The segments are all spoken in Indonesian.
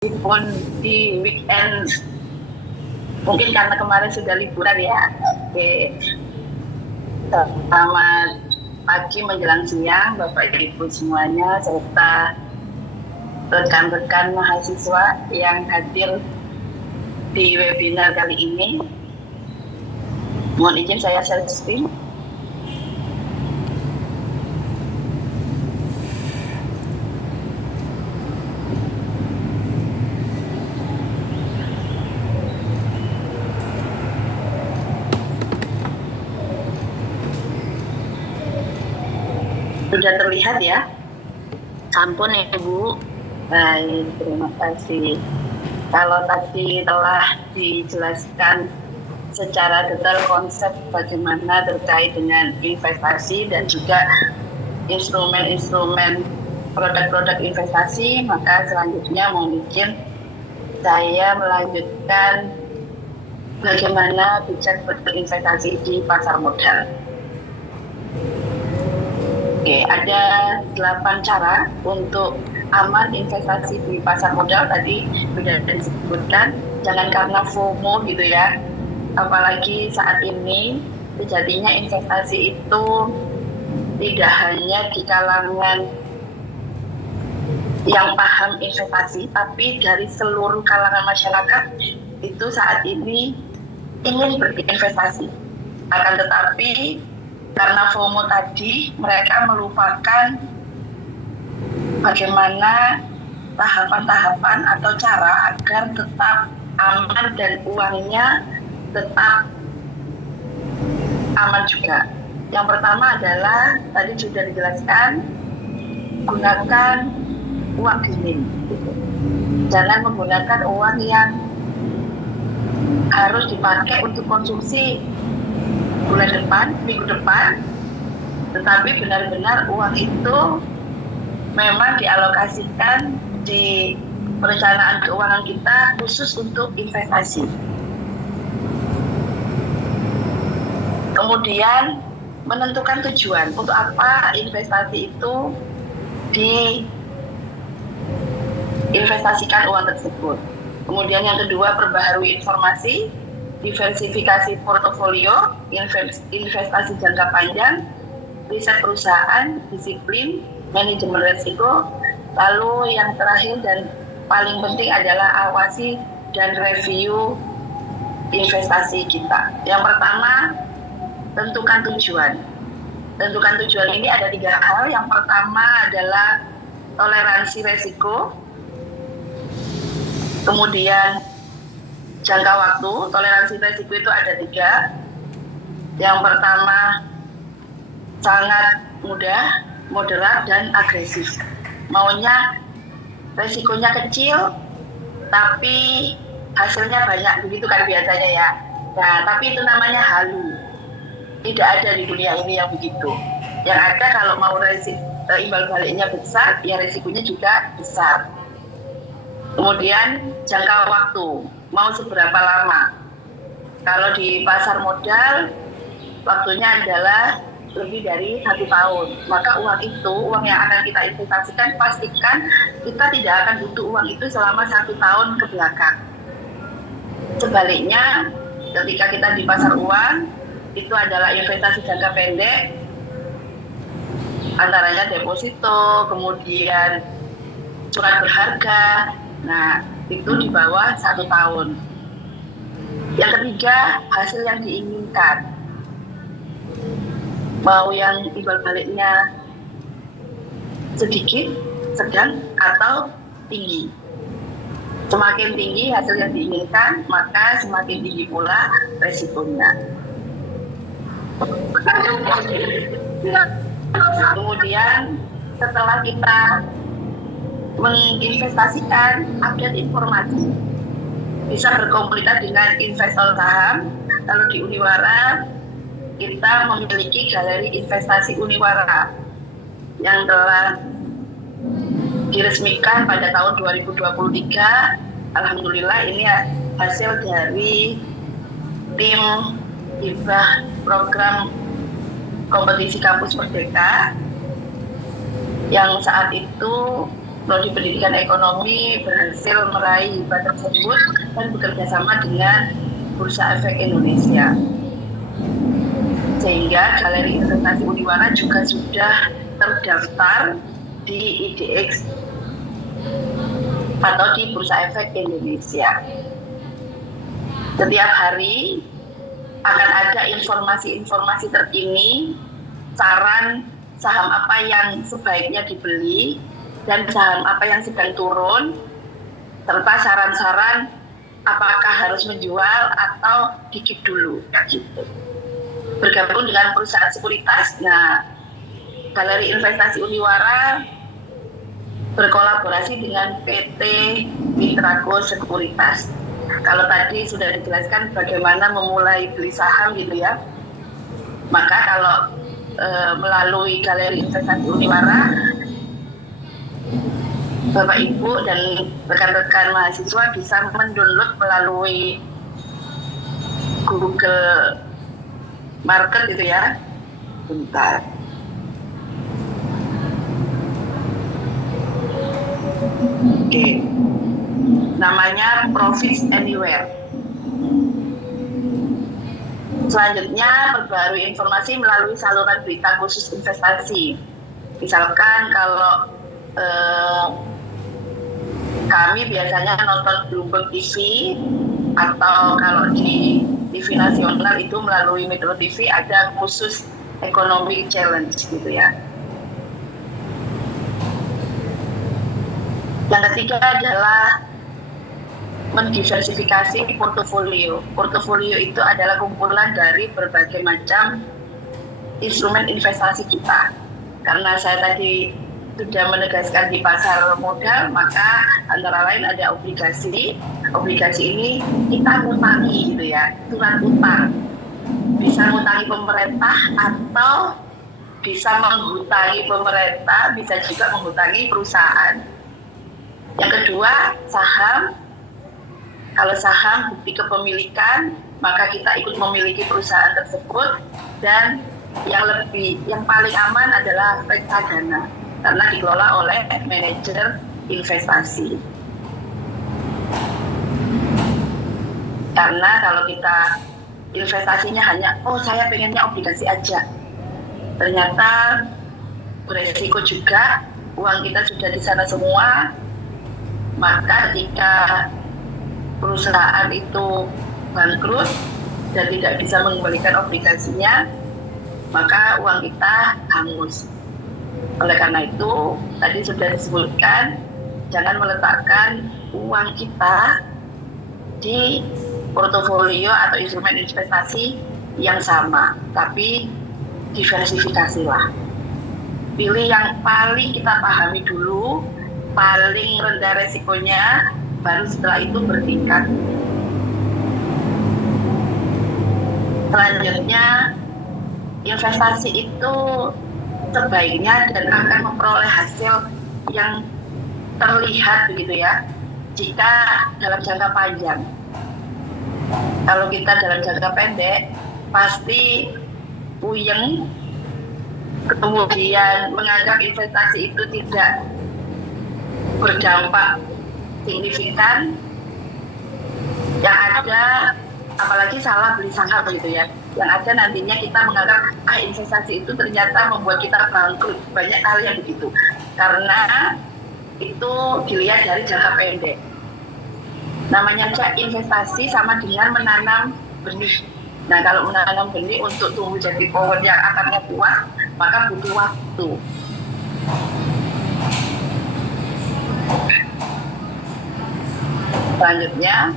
meskipun di weekend, mungkin karena kemarin sudah liburan ya. Oke, selamat pagi menjelang siang Bapak Ibu semuanya serta rekan-rekan mahasiswa yang hadir di webinar kali ini. Mohon izin saya share screen. Sudah terlihat ya? Ampun Ibu. Baik, terima kasih. Kalau tadi telah dijelaskan secara detail konsep bagaimana terkait dengan investasi dan juga instrumen-instrumen produk-produk investasi, maka selanjutnya mungkin saya melanjutkan bagaimana bijak berinvestasi di pasar modal. Oke, ada 8 cara untuk aman investasi di pasar modal. Tadi sudah disebutkan, jangan karena FOMO gitu ya. Apalagi saat ini sejatinya investasi itu tidak hanya di kalangan yang paham investasi, tapi dari seluruh kalangan masyarakat itu saat ini ingin berinvestasi. Akan tetapi karena FOMO tadi, mereka melupakan bagaimana tahapan-tahapan atau cara agar tetap aman dan uangnya tetap aman juga. Yang pertama adalah, tadi sudah dijelaskan, gunakan uang dingin. Jangan menggunakan uang yang harus dipakai untuk konsumsi bulan depan, minggu depan, tetapi benar-benar uang itu memang dialokasikan di perencanaan keuangan kita khusus untuk investasi. Kemudian menentukan tujuan untuk apa investasi itu diinvestasikan uang tersebut. Kemudian yang kedua, perbaharui informasi, diversifikasi portofolio, investasi jangka panjang, riset perusahaan, disiplin, manajemen risiko. Lalu yang terakhir dan paling penting adalah awasi dan review investasi kita. Yang pertama, tentukan tujuan. Tentukan tujuan ini ada 3 hal. Yang pertama adalah toleransi risiko. Kemudian jangka waktu. Toleransi risiko itu ada 3. Yang pertama, sangat mudah, moderat, dan agresif. Maunya risikonya kecil, tapi hasilnya banyak, begitu kan biasanya ya. Nah, tapi itu namanya halu. Tidak ada di dunia ini yang begitu. Yang ada kalau mau imbal baliknya besar, ya risikonya juga besar. Kemudian jangka waktu, mau seberapa lama? Kalau di pasar modal, waktunya adalah lebih dari 1 tahun. Maka uang yang akan kita investasikan, pastikan kita tidak akan butuh uang itu selama 1 tahun ke belakang. Sebaliknya, ketika kita di pasar uang, itu adalah investasi jangka pendek, antaranya deposito, kemudian surat berharga. Nah, itu di bawah 1 tahun. Yang ketiga, hasil yang diinginkan. Mau yang imbal baliknya sedikit, sedang, atau tinggi. Semakin tinggi hasil yang diinginkan, maka semakin tinggi pula resikonya. Kemudian setelah kita menginvestasikan, update informasi, bisa berkomunikasi dengan investor saham. Kalau di Uniwara, kita memiliki galeri investasi Uniwara yang telah diresmikan pada tahun 2023. Alhamdulillah, ini hasil dari tim hibah program kompetisi kampus merdeka yang saat itu Prodi Pendidikan Ekonomi berhasil meraih hibah tersebut dan bekerja sama dengan Bursa Efek Indonesia. Sehingga Galeri Investasi Uniwara juga sudah terdaftar di IDX atau di Bursa Efek Indonesia. Setiap hari akan ada informasi-informasi terkini, saran saham apa yang sebaiknya dibeli dan saham apa yang sedang turun, serta saran-saran apakah harus menjual atau dikip dulu, gitu. Bergabung dengan perusahaan sekuritas. Nah, Galeri Investasi Uniwara berkolaborasi dengan PT Mitrago Sekuritas. Kalau tadi sudah dijelaskan bagaimana memulai beli saham gitu ya, maka kalau melalui Galeri Investasi Uniwara, Bapak Ibu dan rekan-rekan mahasiswa bisa mendownload melalui Google Market gitu ya. Bentar. Oke. Namanya Profits Anywhere. Selanjutnya, perbarui informasi melalui saluran berita khusus investasi. Misalkan kalau kami biasanya nonton Bloomberg TV, atau kalau di TV nasional itu melalui Metro TV ada khusus Economic Challenge gitu ya. Yang ketiga adalah mendiversifikasi portofolio. Portofolio itu adalah kumpulan dari berbagai macam instrumen investasi kita. Karena saya tadi sudah menegaskan di pasar modal, maka antara lain ada obligasi. Obligasi ini kita ngutangi gitu ya, surat utang. Bisa ngutangi pemerintah atau bisa menghutangi pemerintah, bisa juga menghutangi perusahaan. Yang kedua, saham. Kalau saham bukti kepemilikan, maka kita ikut memiliki perusahaan tersebut, dan yang paling aman adalah reksadana karena dikelola oleh manajer investasi. Karena kalau kita investasinya hanya, saya pengennya obligasi aja, ternyata beresiko juga, uang kita sudah di sana semua, maka ketika perusahaan itu bangkrut dan tidak bisa mengembalikan obligasinya, maka uang kita hangus. Oleh karena itu, tadi sudah disebutkan, jangan meletakkan uang kita di portofolio atau instrumen investasi yang sama, tapi diversifikasilah. Pilih yang paling kita pahami dulu, paling rendah resikonya, baru setelah itu bertingkat. Selanjutnya, investasi itu sebaiknya dan akan memperoleh hasil yang terlihat begitu ya, jika dalam jangka panjang. Kalau kita dalam jangka pendek, pasti puyeng, kemudian menganggap investasi itu tidak berdampak signifikan, yang ada apalagi salah beli saham begitu ya, yang ada nantinya kita menganggap investasi itu ternyata membuat kita bangkrut. Banyak hal yang begitu, karena itu dilihat dari jangka pendek. Namanya investasi sama dengan menanam benih. Nah, kalau menanam benih untuk tumbuh jadi pohon yang akarnya kuat, maka butuh waktu. Selanjutnya,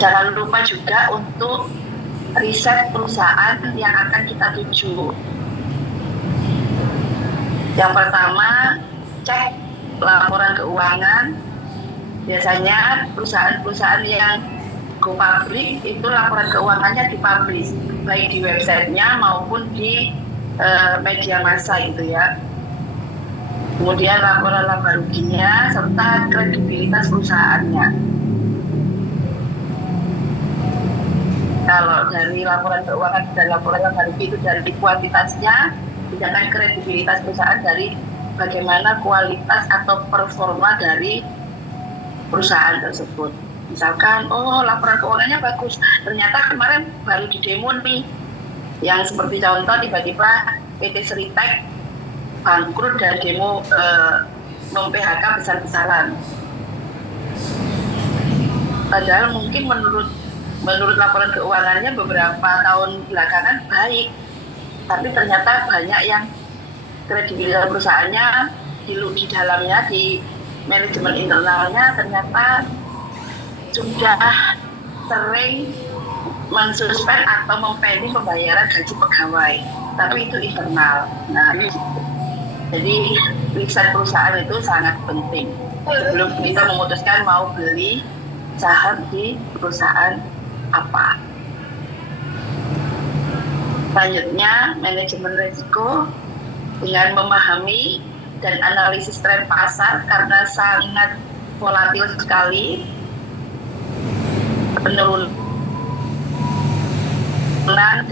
jangan lupa juga untuk riset perusahaan yang akan kita tuju. Yang pertama, cek laporan keuangan. Biasanya perusahaan-perusahaan yang go public itu laporan keuangannya dipublish, baik di websitenya maupun di media massa gitu ya. Kemudian laporan laba ruginya serta kredibilitas perusahaannya. Kalau dari laporan keuangan dan laporan laba rugi itu dari kuantitasnya, sedangkan kredibilitas perusahaan dari bagaimana kualitas atau performa dari perusahaan tersebut. Misalkan, laporan keuangannya bagus, ternyata kemarin baru di demo nih, yang seperti contoh tiba-tiba PT Seritek bangkrut dan demo mem-PHK besar-besaran. Padahal mungkin menurut laporan keuangannya beberapa tahun belakangan baik, tapi ternyata banyak yang kredibilitas perusahaannya di dalamnya, di manajemen internalnya ternyata sudah sering mensuspend atau mempending pembayaran gaji pegawai, tapi itu internal. Nah, jadi riset perusahaan itu sangat penting sebelum kita memutuskan mau beli saham di perusahaan apa. Selanjutnya, manajemen risiko dengan memahami dan analisis tren pasar karena sangat volatil sekali, penurunan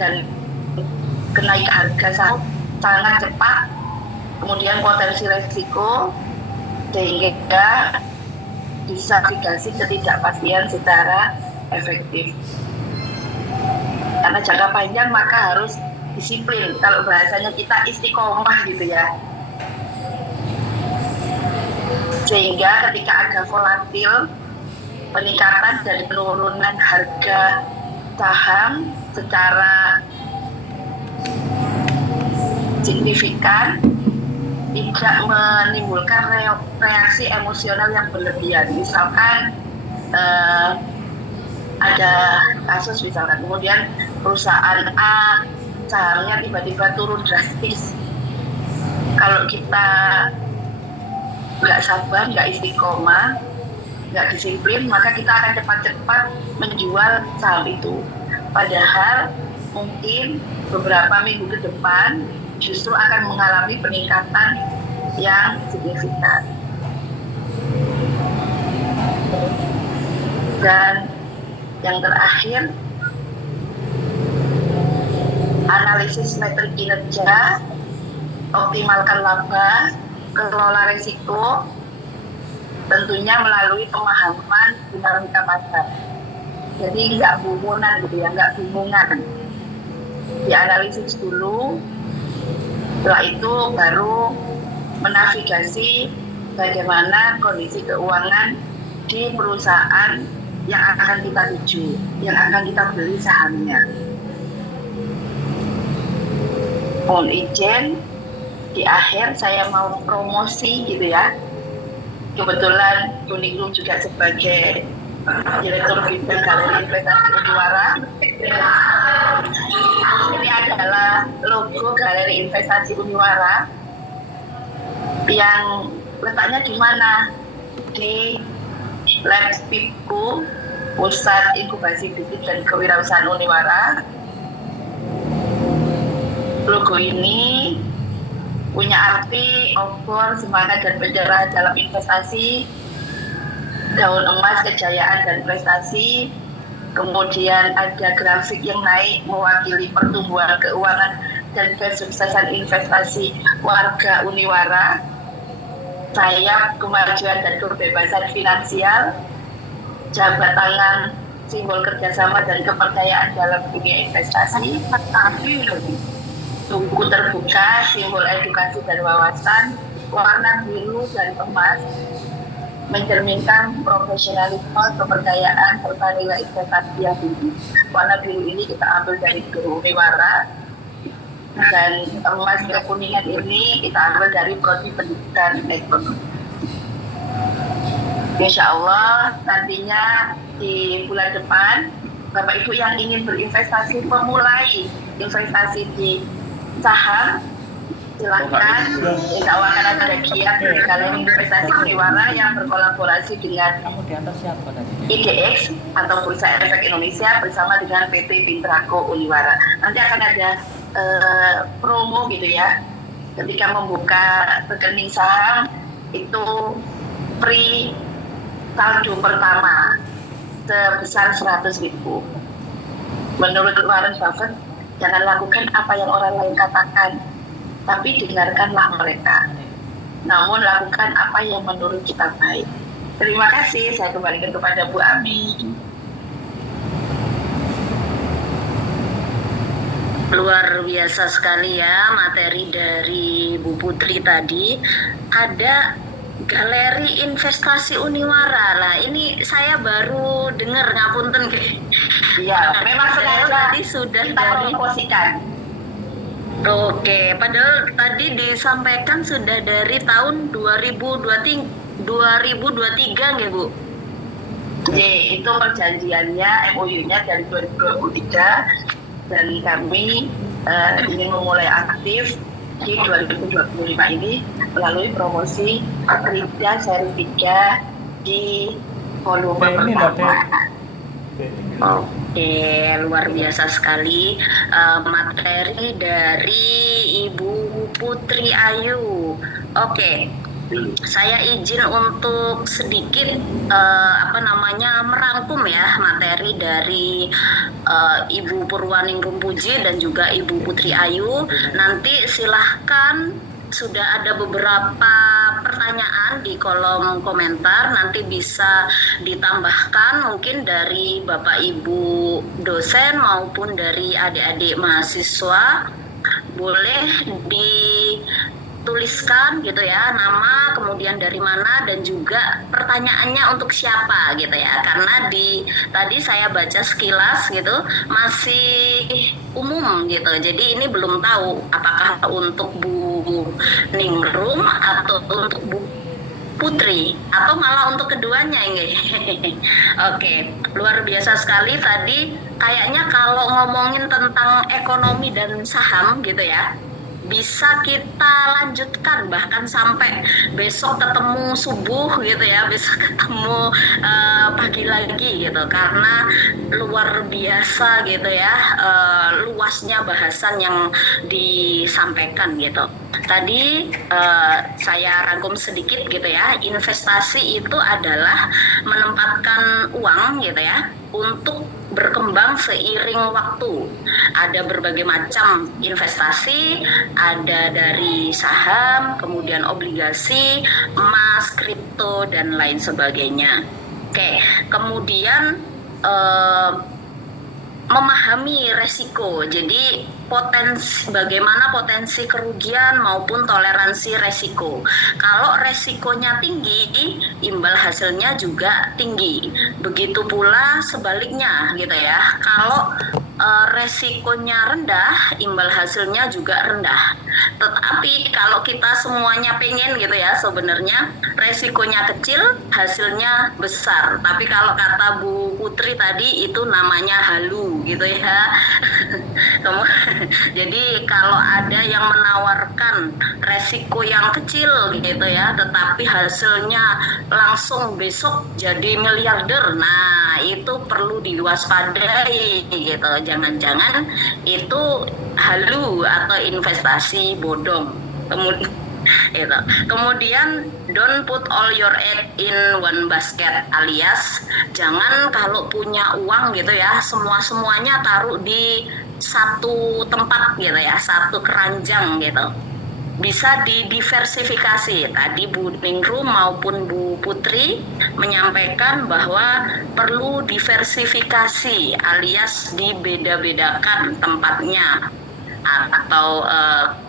dan kenaikan harga saham sangat cepat, kemudian potensi risiko sehingga bisa mitigasi ketidakpastian secara efektif. Karena jangka panjang maka harus disiplin, kalau bahasanya kita istiqomah gitu ya. Sehingga ketika ada volatil, peningkatan dan penurunan harga saham secara signifikan tidak menimbulkan reaksi emosional yang berlebihan. Misalkan ada kasus misalkan, kemudian perusahaan A sahamnya tiba-tiba turun drastis. Kalau kita nggak sabar, nggak istiqomah, nggak disiplin, maka kita akan cepat-cepat menjual saham itu. Padahal mungkin beberapa minggu ke depan justru akan mengalami peningkatan yang signifikan. Dan yang terakhir, analisis metrik kinerja, optimalkan laba, kelola risiko, tentunya melalui pemahaman dinamika pasar. Jadi nggak bungunan gitu ya, nggak bingungan. Dianalisis dulu, setelah itu baru menavigasi bagaimana kondisi keuangan di perusahaan yang akan kita tuju, yang akan kita beli sahamnya. Mohon izin, di akhir saya mau promosi gitu ya. Kebetulan Unigrum juga sebagai Direktur Bidang Galeri Investasi Uniwara. Ini adalah logo Galeri Investasi Uniwara yang letaknya di mana? Di Lab Spipku, Pusat Inkubasi Bisnis dan Kewirausahaan Uniwara. Logo ini punya arti obor, semangat dan pencerahan dalam investasi, daun emas, kejayaan dan prestasi. Kemudian ada grafik yang naik mewakili pertumbuhan keuangan dan kesuksesan investasi warga Uniwara. Sayap kemajuan dan kebebasan finansial, jabat tangan simbol kerjasama dan kepercayaan dalam dunia investasi, tungku terbuka simbol edukasi dan wawasan, warna biru dan emas mencerminkan profesionalisme, kepercayaan serta nilai investasi yang tinggi. Warna biru ini kita ambil dari Guru Uniwara, dan emas kekuningan ini kita ambil dari prodi pendidikan ekonomi. Insya Allah nantinya di bulan depan Bapak Ibu yang ingin berinvestasi, memulai investasi di saham, silahkan. Insya Allah akan ada giat dari Galeri Investasi Uniwara yang berkolaborasi dengan IDX atau Bursa Efek Indonesia bersama dengan PT Bintrako Uniwara. Nanti akan ada promo gitu ya, ketika membuka rekening saham itu free saldo pertama sebesar 100.000. Menurut Warren Buffett, jangan lakukan apa yang orang lain katakan, tapi dengarkanlah mereka. namun lakukan apa yang menurut kita baik. Terima kasih, saya kembalikan kepada Bu Ami. Luar biasa sekali ya materi dari Bu Putri tadi. Ada galeri investasi Uniwara lah. Ini saya baru dengar, ngapunten. Iya, memang sengaja tadi sudah kita dari promosikan. Oke, padahal tadi disampaikan sudah dari tahun 2023 nggih, Bu? Itu perjanjiannya, MOU-nya dari 2023, dan kami ingin memulai aktif di 2025 ini melalui promosi Rida seri 3 di volume pertama. Oke, luar biasa sekali materi dari Ibu Putri Ayu. Oke, saya izin untuk sedikit merangkum ya materi dari Ibu Purwaningrum Puji dan juga Ibu Putri Ayu. Nanti silahkan, sudah ada beberapa pertanyaan di kolom komentar, nanti bisa ditambahkan mungkin dari Bapak Ibu dosen maupun dari adik-adik mahasiswa. Boleh dituliskan gitu ya, nama, kemudian dari mana, dan juga pertanyaannya untuk siapa gitu ya, karena tadi saya baca sekilas gitu masih umum gitu, jadi ini belum tahu apakah untuk Bu Ningrum atau untuk Bu Putri atau malah untuk keduanya ini. Oke, luar biasa sekali tadi. Kayaknya kalau ngomongin tentang ekonomi dan saham gitu ya, bisa kita lanjutkan bahkan sampai besok ketemu subuh gitu ya, besok ketemu pagi lagi gitu, karena luar biasa gitu ya, luasnya bahasan yang disampaikan gitu. Tadi saya rangkum sedikit gitu ya, investasi itu adalah menempatkan uang gitu ya untuk berkembang seiring waktu. Ada berbagai macam investasi, ada dari saham, kemudian obligasi, emas, kripto, dan lain sebagainya. Oke, kemudian memahami resiko. Jadi bagaimana potensi kerugian maupun toleransi resiko. Kalau resikonya tinggi, imbal hasilnya juga tinggi. Begitu pula sebaliknya gitu ya. Kalau resikonya rendah, imbal hasilnya juga rendah. Tetapi kalau kita semuanya pengen gitu ya, sebenarnya resikonya kecil, hasilnya besar. Tapi kalau kata Bu Putri tadi, itu namanya halu gitu ya. Jadi kalau ada yang menawarkan resiko yang kecil gitu ya, tetapi hasilnya langsung besok jadi miliarder, nah itu perlu diwaspadai gitu. Jangan-jangan itu halu atau investasi bodong. Kemudian don't put all your egg in one basket, alias jangan kalau punya uang gitu ya semuanya taruh di satu tempat gitu ya, satu keranjang gitu. Bisa didiversifikasi. Tadi Bu Ningrum maupun Bu Putri menyampaikan bahwa perlu diversifikasi, alias dibeda-bedakan tempatnya atau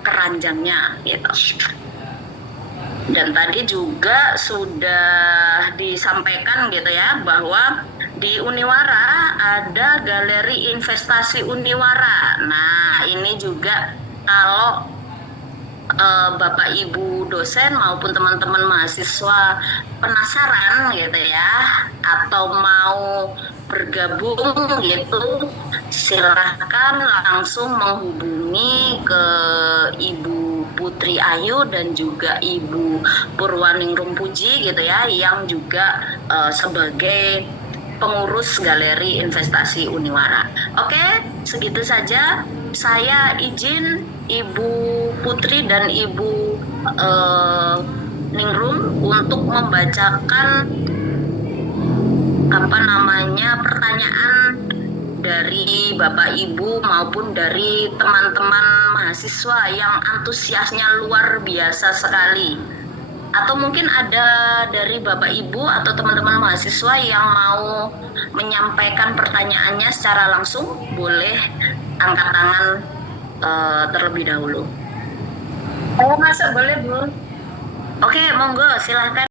keranjangnya gitu. Dan tadi juga sudah disampaikan gitu ya bahwa di Uniwara ada galeri investasi Uniwara. Nah, ini juga kalau Bapak Ibu dosen maupun teman-teman mahasiswa penasaran gitu ya, atau mau bergabung gitu, silahkan langsung menghubungi ke Ibu Putri Ayu dan juga Ibu Purwaningrum Puji gitu ya, yang juga sebagai pengurus galeri investasi Uniwara. Oke, segitu saja. Saya izin Ibu Putri dan Ibu Ningrum untuk membacakan pertanyaan dari Bapak Ibu maupun dari teman-teman mahasiswa yang antusiasnya luar biasa sekali. Atau mungkin ada dari Bapak Ibu atau teman-teman mahasiswa yang mau menyampaikan pertanyaannya secara langsung, boleh angkat tangan terlebih dahulu. Saya masuk boleh Bu? Oke, monggo silahkan.